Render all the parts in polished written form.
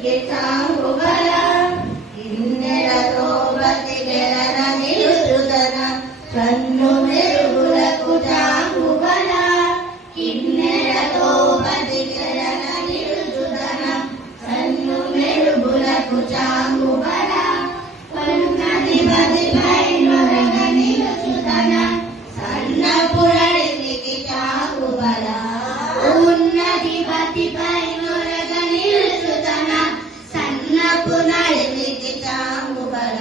కి చాంగుబల కిన్నెలతో బతికెలన నిలుచుదన కన్ను మెరుగులకు చాంగుబల కిన్నెలతో బతికెలన నిలుచుదన కన్ను మెరుగులకు చాంగుబల ఉన్నది మదిపై నొరగ నిలుచుదన సన్నపు నడిమికి చాంగుబల ఉన్నది మదిపై నొరగ నిలుచుదన సన్నపు నడిమికి చాంగుబల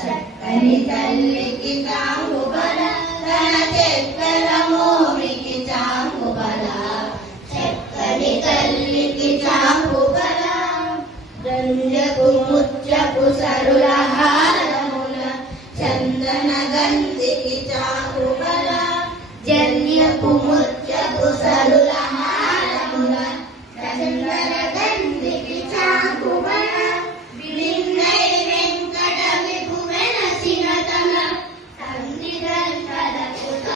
చక్కని తల్లికి చాంగుబల తన చెక్కల మోమికి చాంగుబల చక్కని తల్లికి చాంగుబల గంజపు ముచ్చపు సరుల హారమున చందన గంధికి చాంగుబల జన్యపు ముచ్చపు సరుల హారమున చందన